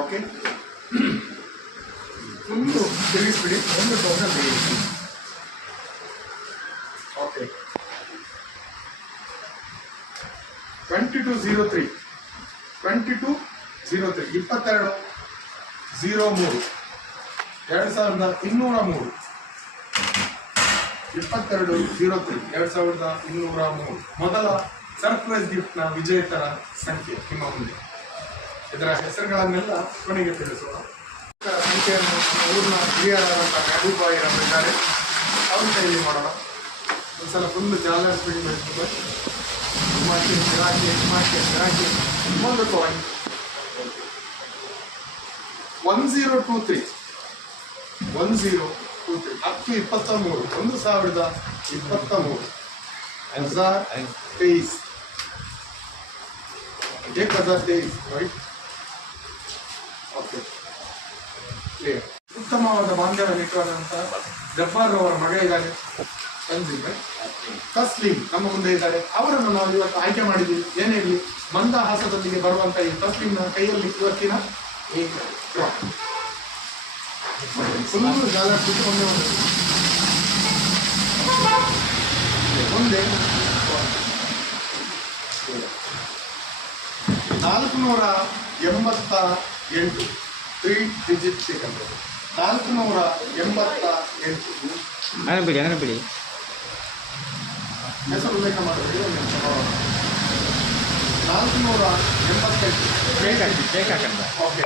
Okay, full ತಿರುಗಿಸ್ಬಿಡಿ, ಒಂದು token ತೆಗೆಯಿಸಿ. Okay, 2203 2203 2203 2203 2203 ಮೊದಲ surprise ಗಿಫ್ಟ್ನ ವಿಜೇತರ ಸಂಖ್ಯೆ ನಿಮ್ಮ ಮುಂದೆ. ಇದರ ಹೆಸರುಗಳನ್ನೆಲ್ಲ ಕೊನೆಗೆ ತಿಳಿಸೋಣ. ಸಂಖ್ಯೆಯನ್ನು ಊರಿನ ಹಿರಿಯರಾದಂಥ ಮೆಹಬೂಬಾಯಿ ಅವರಿದ್ದಾರೆ, ಅವ್ರ ಕೈಯಲ್ಲಿ ಮಾಡೋಣ. ಒಂದ್ಸಲ ಫುಲ್ಲು ಜಾಲರ್ ಸ್ಪೀಡ್ ಬೆಳೆಸ್ತದೆ. ಹಾಕಿ ಒಂದು coin 1023 up to 23 1023 1023 1023 right? Okay, clear. ಉತ್ತಮವಾದ ಬಾಂಧವ್ಯ ನಿಟ್ಟವಾದಂಥ ಜಬ್ಬಾರ್ ಅವರ ಮಗ ಇದ್ದಾರೆ ತಸ್ಲೀಮ್ ನಮ್ಮ ಮುಂದೆ ಇದ್ದಾರೆ. ಅವರನ್ನು ನಾವು ಇವತ್ತು ಆಯ್ಕೆ ಮಾಡಿದ್ದೀವಿ. ಏನೇ ಇರಲಿ, ಮಂದಹಾಸದೊಂದಿಗೆ ಬರುವಂತ ಈ ತಸ್ಲೀಮ್ನ ಕೈಯಲ್ಲಿ ಇವತ್ತಿನ ಈ ಫುಲ್ಲು ಜಾಲ ಕುತ್ಕೊಂಡೆ ಮುಂದೆ 488 3 ಡಿಜಿಟ್ ಸಿಕ್ಕಂತೆ. 488 ಬಿಡಿ ಹೆಸರು ಉಲ್ಲೇಖ ಮಾಡಬೇಡಿ. 488 ಓಕೆ.